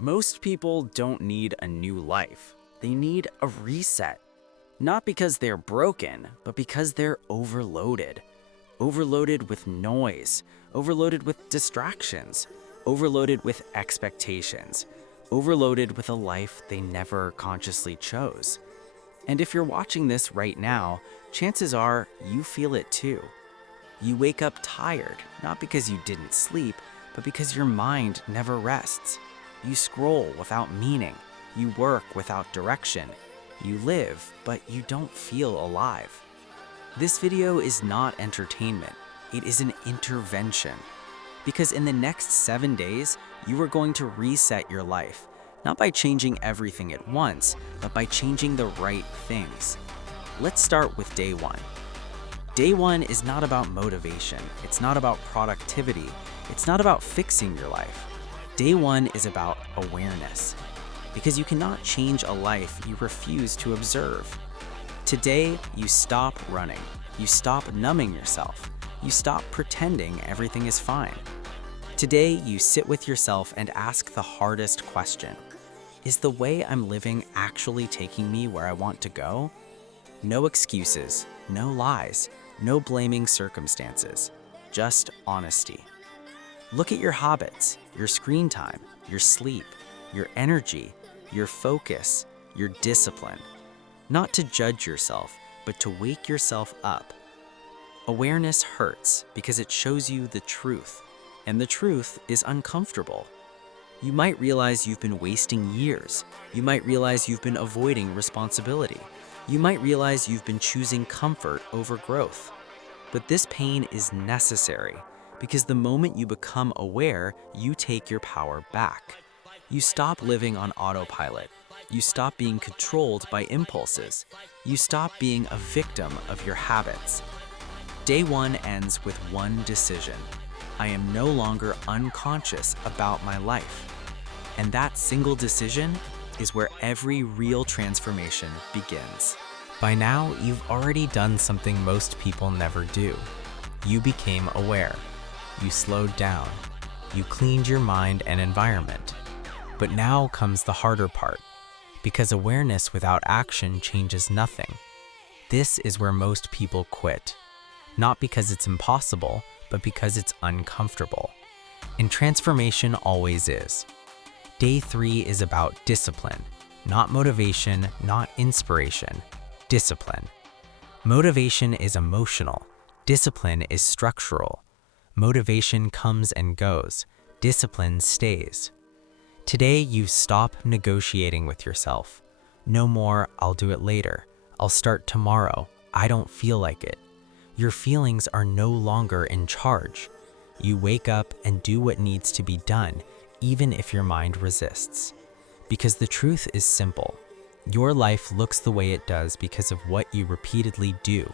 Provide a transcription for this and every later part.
Most people don't need a new life. They need a reset. Not because they're broken, but because they're overloaded. Overloaded with noise, overloaded with distractions, overloaded with expectations, overloaded with a life they never consciously chose. And if you're watching this right now, chances are you feel it too. You wake up tired, not because you didn't sleep, but because your mind never rests. You scroll without meaning. You work without direction. You live, but you don't feel alive. This video is not entertainment. It is an intervention. Because in the next 7 days, you are going to reset your life, not by changing everything at once, but by changing the right things. Let's start with day one. Day one is not about motivation. It's not about productivity. It's not about fixing your life. Day one is about awareness. Because you cannot change a life you refuse to observe. Today, you stop running. You stop numbing yourself. You stop pretending everything is fine. Today, you sit with yourself and ask the hardest question. Is the way I'm living actually taking me where I want to go? No excuses, no lies, no blaming circumstances, just honesty. Look at your habits, your screen time, your sleep, your energy, your focus, your discipline. Not to judge yourself, but to wake yourself up. Awareness hurts because it shows you the truth, and the truth is uncomfortable. You might realize you've been wasting years. You might realize you've been avoiding responsibility. You might realize you've been choosing comfort over growth. But this pain is necessary because the moment you become aware, you take your power back. You stop living on autopilot. You stop being controlled by impulses. You stop being a victim of your habits. Day one ends with one decision. I am no longer unconscious about my life. And that single decision is where every real transformation begins. By now, you've already done something most people never do. You became aware. You slowed down. You cleaned your mind and environment. But now comes the harder part, because awareness without action changes nothing. This is where most people quit. Not because it's impossible, but because it's uncomfortable. And transformation always is. Day three is about discipline, not motivation, not inspiration. Discipline. Motivation is emotional. Discipline is structural. Motivation comes and goes. Discipline stays. Today, you stop negotiating with yourself. No more, I'll do it later. I'll start tomorrow. I don't feel like it. Your feelings are no longer in charge. You wake up and do what needs to be done, even if your mind resists. Because the truth is simple. Your life looks the way it does because of what you repeatedly do.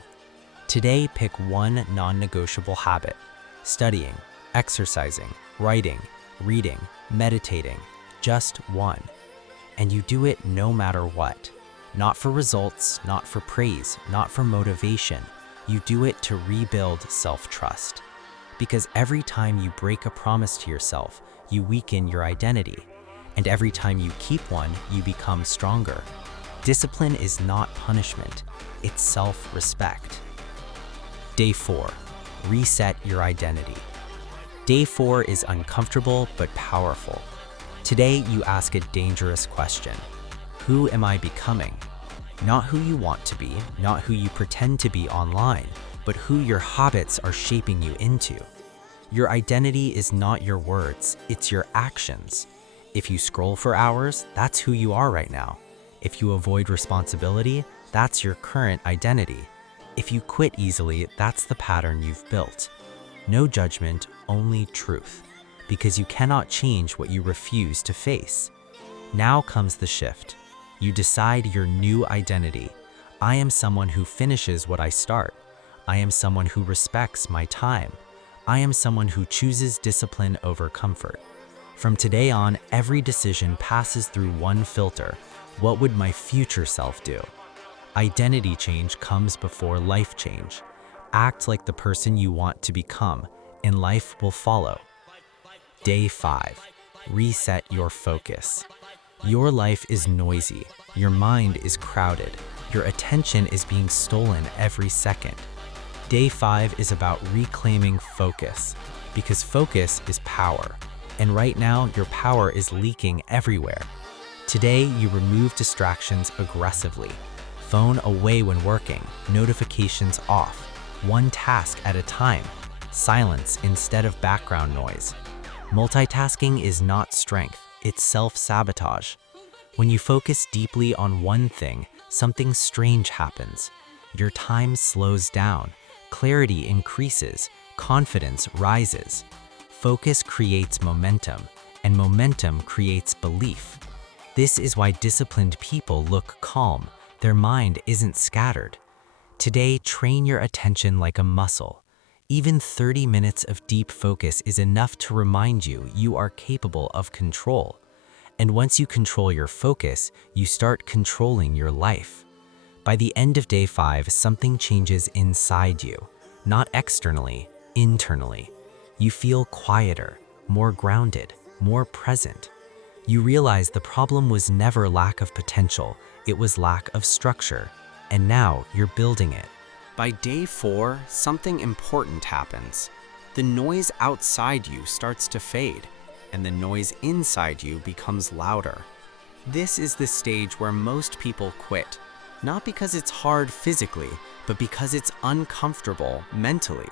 Today, pick one non-negotiable habit. Studying, exercising, writing, reading, meditating. Just one. And you do it no matter what. Not for results, not for praise, not for motivation. You do it to rebuild self-trust. Because every time you break a promise to yourself, you weaken your identity. And every time you keep one, you become stronger. Discipline is not punishment, it's self-respect. Day four, reset your identity. Day four is uncomfortable but powerful. Today, you ask a dangerous question. Who am I becoming? Not who you want to be, not who you pretend to be online, but who your habits are shaping you into. Your identity is not your words, it's your actions. If you scroll for hours, that's who you are right now. If you avoid responsibility, that's your current identity. If you quit easily, that's the pattern you've built. No judgment, only truth. Because you cannot change what you refuse to face. Now comes the shift. You decide your new identity. I am someone who finishes what I start. I am someone who respects my time. I am someone who chooses discipline over comfort. From today on, every decision passes through one filter. What would my future self do? Identity change comes before life change. Act like the person you want to become, and life will follow. Day 5. reset your focus. Your life is noisy, your mind is crowded, your attention is being stolen every second. Day 5 is about reclaiming focus, because focus is power, and right now your power is leaking everywhere. Today, you remove distractions aggressively. Phone away when working, notifications off, one task at a time, silence instead of background noise. Multitasking is not strength, it's self-sabotage. When you focus deeply on one thing, something strange happens. Your time slows down, clarity increases, confidence rises. Focus creates momentum, and momentum creates belief. This is why disciplined people look calm. Their mind isn't scattered. Today, train your attention like a muscle. Even 30 minutes of deep focus is enough to remind you you are capable of control. And once you control your focus, you start controlling your life. By the end of day 5, something changes inside you, not externally, internally. You feel quieter, more grounded, more present. You realize the problem was never lack of potential, it was lack of structure, and now you're building it. By day 4, something important happens. The noise outside you starts to fade, and the noise inside you becomes louder. This is the stage where most people quit, not because it's hard physically, but because it's uncomfortable mentally.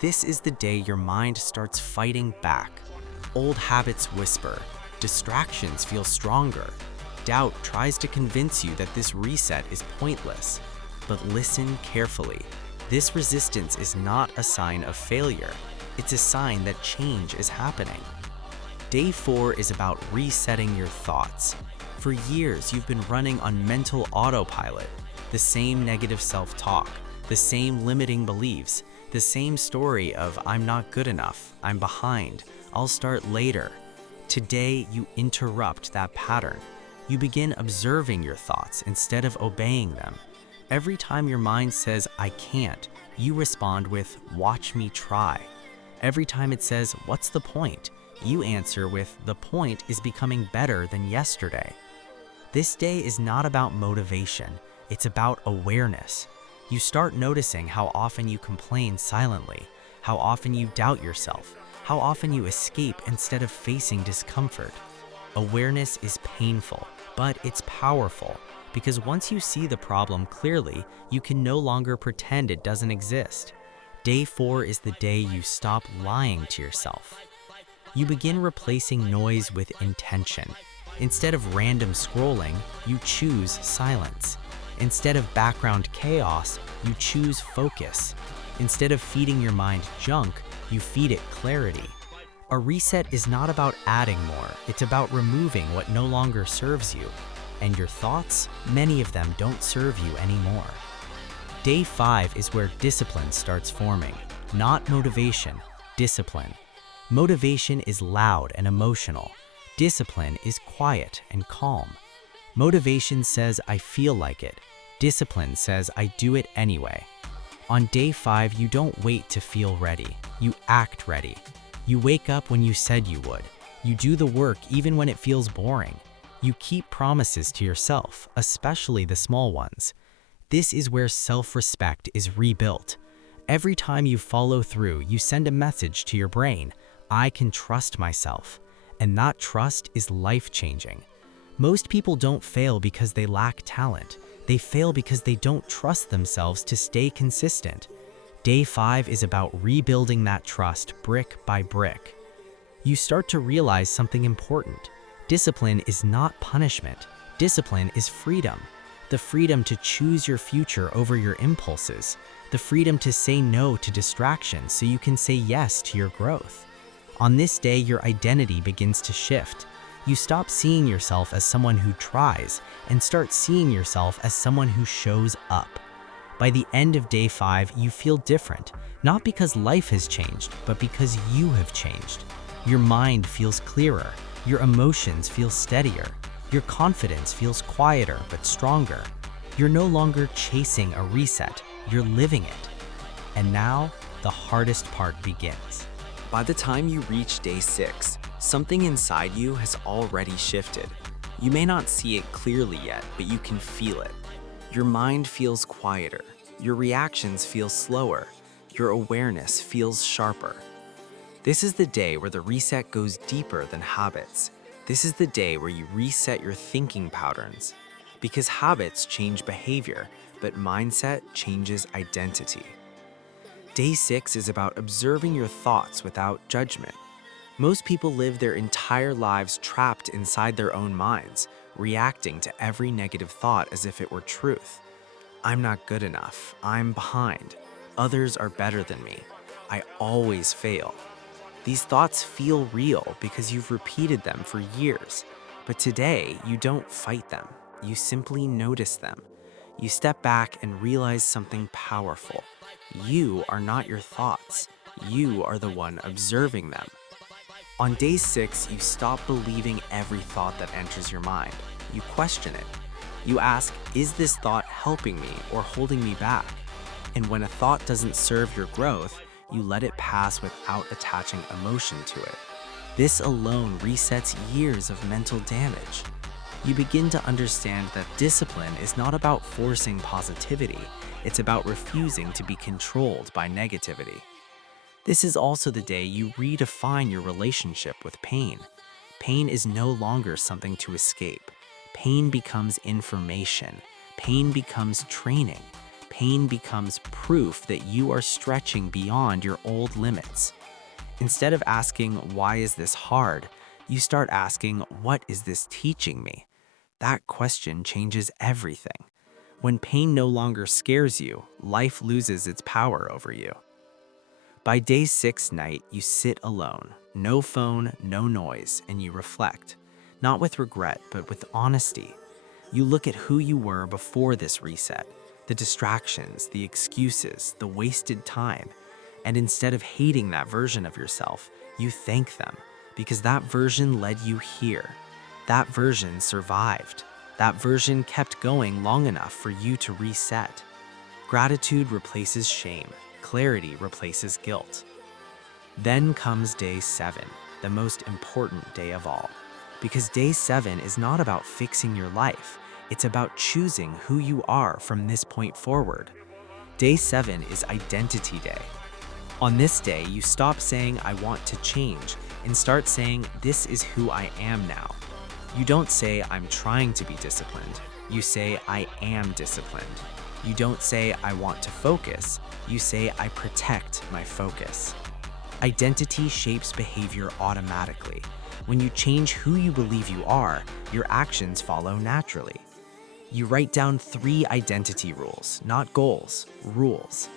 This is the day your mind starts fighting back. Old habits whisper, distractions feel stronger. Doubt tries to convince you that this reset is pointless. But listen carefully. This resistance is not a sign of failure. It's a sign that change is happening. Day 4 is about resetting your thoughts. For years, you've been running on mental autopilot. The same negative self-talk, the same limiting beliefs, the same story of I'm not good enough, I'm behind, I'll start later. Today, you interrupt that pattern. You begin observing your thoughts instead of obeying them. Every time your mind says, I can't, you respond with, watch me try. Every time it says, what's the point? You answer with, the point is becoming better than yesterday. This day is not about motivation, it's about awareness. You start noticing how often you complain silently, how often you doubt yourself, how often you escape instead of facing discomfort. Awareness is painful, but it's powerful, because once you see the problem clearly, you can no longer pretend it doesn't exist. Day 4 is the day you stop lying to yourself. You begin replacing noise with intention. Instead of random scrolling, you choose silence. Instead of background chaos, you choose focus. Instead of feeding your mind junk, you feed it clarity. A reset is not about adding more, it's about removing what no longer serves you. And your thoughts, many of them don't serve you anymore. Day 5 is where discipline starts forming. Not motivation, discipline. Motivation is loud and emotional. Discipline is quiet and calm. Motivation says, I feel like it. Discipline says, I do it anyway. On day 5, you don't wait to feel ready. You act ready. You wake up when you said you would. You do the work even when it feels boring. You keep promises to yourself, especially the small ones. This is where self-respect is rebuilt. Every time you follow through, you send a message to your brain, I can trust myself. And that trust is life-changing. Most people don't fail because they lack talent. They fail because they don't trust themselves to stay consistent. Day 5 is about rebuilding that trust brick by brick. You start to realize something important. Discipline is not punishment. Discipline is freedom. The freedom to choose your future over your impulses. The freedom to say no to distractions so you can say yes to your growth. On this day, your identity begins to shift. You stop seeing yourself as someone who tries and start seeing yourself as someone who shows up. By the end of day 5, you feel different, not because life has changed, but because you have changed. Your mind feels clearer. Your emotions feel steadier. Your confidence feels quieter but stronger. You're no longer chasing a reset, you're living it. And now, the hardest part begins. By the time you reach day 6, Something inside you has already shifted. You may not see it clearly yet, but you can feel it. Your mind feels quieter. Your reactions feel slower. Your awareness feels sharper. This is the day where the reset goes deeper than habits. This is the day where you reset your thinking patterns. Because habits change behavior, but mindset changes identity. Day 6 is about observing your thoughts without judgment. Most people live their entire lives trapped inside their own minds, reacting to every negative thought as if it were truth. I'm not good enough. I'm behind. Others are better than me. I always fail. These thoughts feel real because you've repeated them for years. But today, you don't fight them. You simply notice them. You step back and realize something powerful. You are not your thoughts. You are the one observing them. On day 6, you stop believing every thought that enters your mind. You question it. You ask, is this thought helping me or holding me back? And when a thought doesn't serve your growth, you let it pass without attaching emotion to it. This alone resets years of mental damage. You begin to understand that discipline is not about forcing positivity, it's about refusing to be controlled by negativity. This is also the day you redefine your relationship with pain. Pain is no longer something to escape. Pain becomes information. Pain becomes training. Pain becomes proof that you are stretching beyond your old limits. Instead of asking, why is this hard? You start asking, what is this teaching me? That question changes everything. When pain no longer scares you, life loses its power over you. By day 6 night, you sit alone, no phone, no noise, and you reflect, not with regret, but with honesty. You look at who you were before this reset, the distractions, the excuses, the wasted time, and instead of hating that version of yourself, you thank them, because that version led you here. That version survived. That version kept going long enough for you to reset. Gratitude replaces shame. Clarity replaces guilt. Then comes day 7, the most important day of all. Because day 7 is not about fixing your life, it's about choosing who you are from this point forward. Day 7 is Identity Day. On this day, you stop saying, I want to change, and start saying, this is who I am now. You don't say, I'm trying to be disciplined. You say, I am disciplined. You don't say, I want to focus. You say, I protect my focus. Identity shapes behavior automatically. When you change who you believe you are, your actions follow naturally. You write down 3 identity rules, not goals, rules.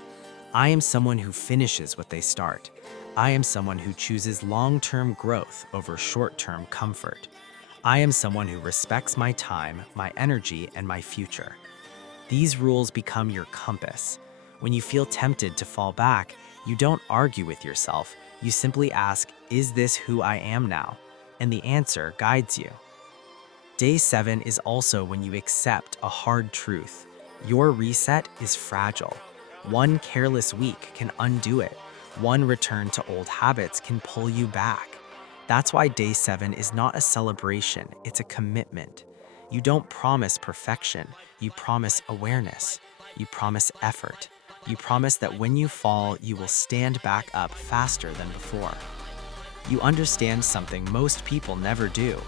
I am someone who finishes what they start. I am someone who chooses long-term growth over short-term comfort. I am someone who respects my time, my energy, and my future. These rules become your compass. When you feel tempted to fall back, you don't argue with yourself. You simply ask, is this who I am now? And the answer guides you. Day 7 is also when you accept a hard truth. Your reset is fragile. One careless week can undo it. One return to old habits can pull you back. That's why day 7 is not a celebration, it's a commitment. You don't promise perfection, you promise awareness. You promise effort. You promise that when you fall, you will stand back up faster than before. You understand something most people never do.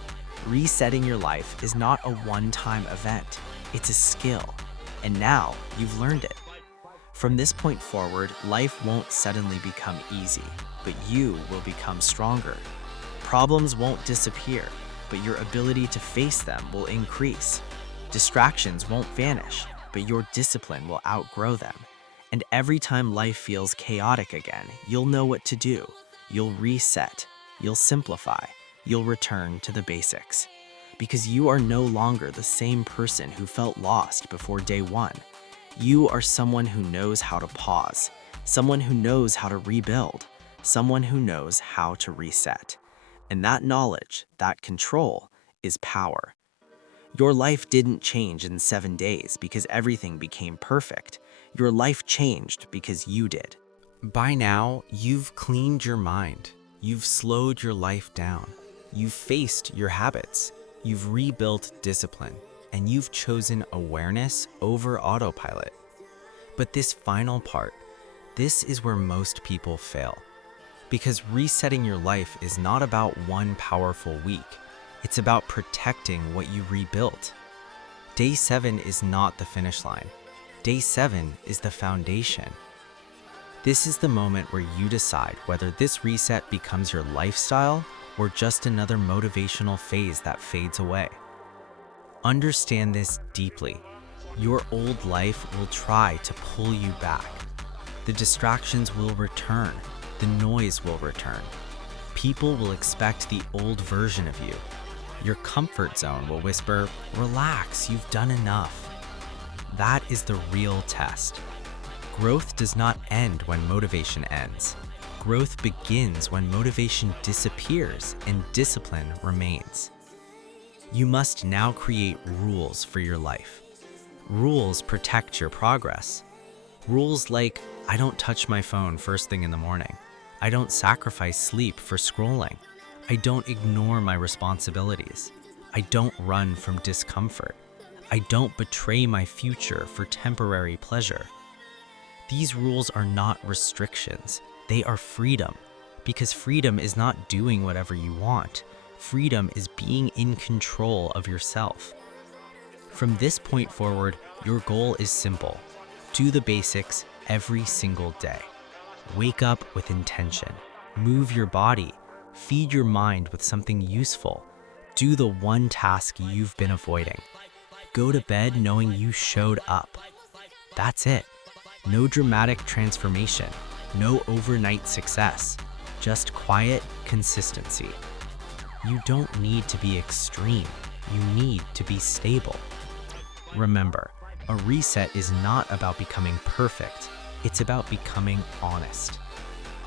Resetting your life is not a one-time event. It's a skill. And now you've learned it. From this point forward, life won't suddenly become easy, but you will become stronger. Problems won't disappear, but your ability to face them will increase. Distractions won't vanish, but your discipline will outgrow them. And every time life feels chaotic again, you'll know what to do. You'll reset. You'll simplify. You'll return to the basics. Because you are no longer the same person who felt lost before day 1. You are someone who knows how to pause, someone who knows how to rebuild, someone who knows how to reset. And that knowledge, that control, is power. Your life didn't change in 7 days because everything became perfect. Your life changed because you did. By now, you've cleaned your mind. You've slowed your life down. You've faced your habits, you've rebuilt discipline, and you've chosen awareness over autopilot. But this final part, this is where most people fail. Because resetting your life is not about one powerful week. It's about protecting what you rebuilt. Day 7 is not the finish line. Day 7 is the foundation. This is the moment where you decide whether this reset becomes your lifestyle or just another motivational phase that fades away. Understand this deeply. Your old life will try to pull you back. The distractions will return. The noise will return. People will expect the old version of you. Your comfort zone will whisper, "Relax, you've done enough." That is the real test. Growth does not end when motivation ends. Growth begins when motivation disappears and discipline remains. You must now create rules for your life. Rules protect your progress. Rules like, I don't touch my phone first thing in the morning. I don't sacrifice sleep for scrolling. I don't ignore my responsibilities. I don't run from discomfort. I don't betray my future for temporary pleasure. These rules are not restrictions. They are freedom. Because freedom is not doing whatever you want. Freedom is being in control of yourself. From this point forward, your goal is simple. Do the basics every single day. Wake up with intention. Move your body. Feed your mind with something useful. Do the one task you've been avoiding. Go to bed knowing you showed up. That's it. No dramatic transformation. No overnight success. Just quiet consistency. You don't need to be extreme. You need to be stable. Remember, a reset is not about becoming perfect. It's about becoming honest.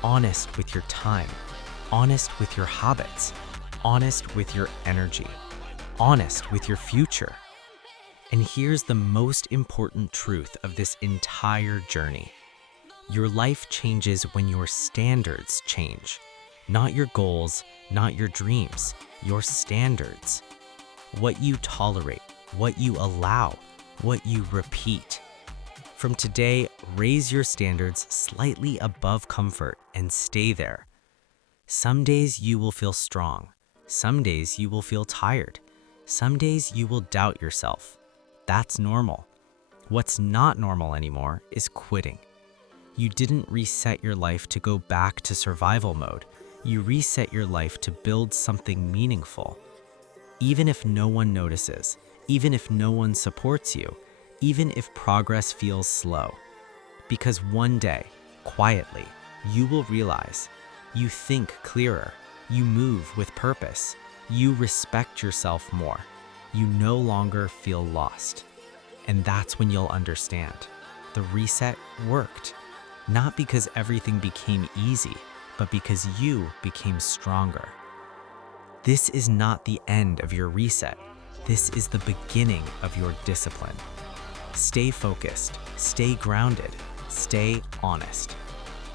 Honest with your time. Honest with your habits. Honest with your energy. Honest with your future. And here's the most important truth of this entire journey. Your life changes when your standards change. Not your goals, not your dreams, your standards. What you tolerate, what you allow, what you repeat. From today, raise your standards slightly above comfort and stay there. Some days you will feel strong. Some days you will feel tired. Some days you will doubt yourself. That's normal. What's not normal anymore is quitting. You didn't reset your life to go back to survival mode. You reset your life to build something meaningful. Even if no one notices, even if no one supports you, even if progress feels slow. Because one day, quietly, you will realize you think clearer, you move with purpose, you respect yourself more, you no longer feel lost. And that's when you'll understand. The reset worked. Not because everything became easy, but because you became stronger. This is not the end of your reset. This is the beginning of your discipline. Stay focused, stay grounded, stay honest.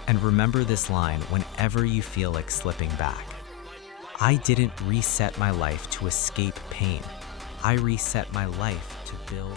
And remember this line whenever you feel like slipping back. I didn't reset my life to escape pain. I reset my life to build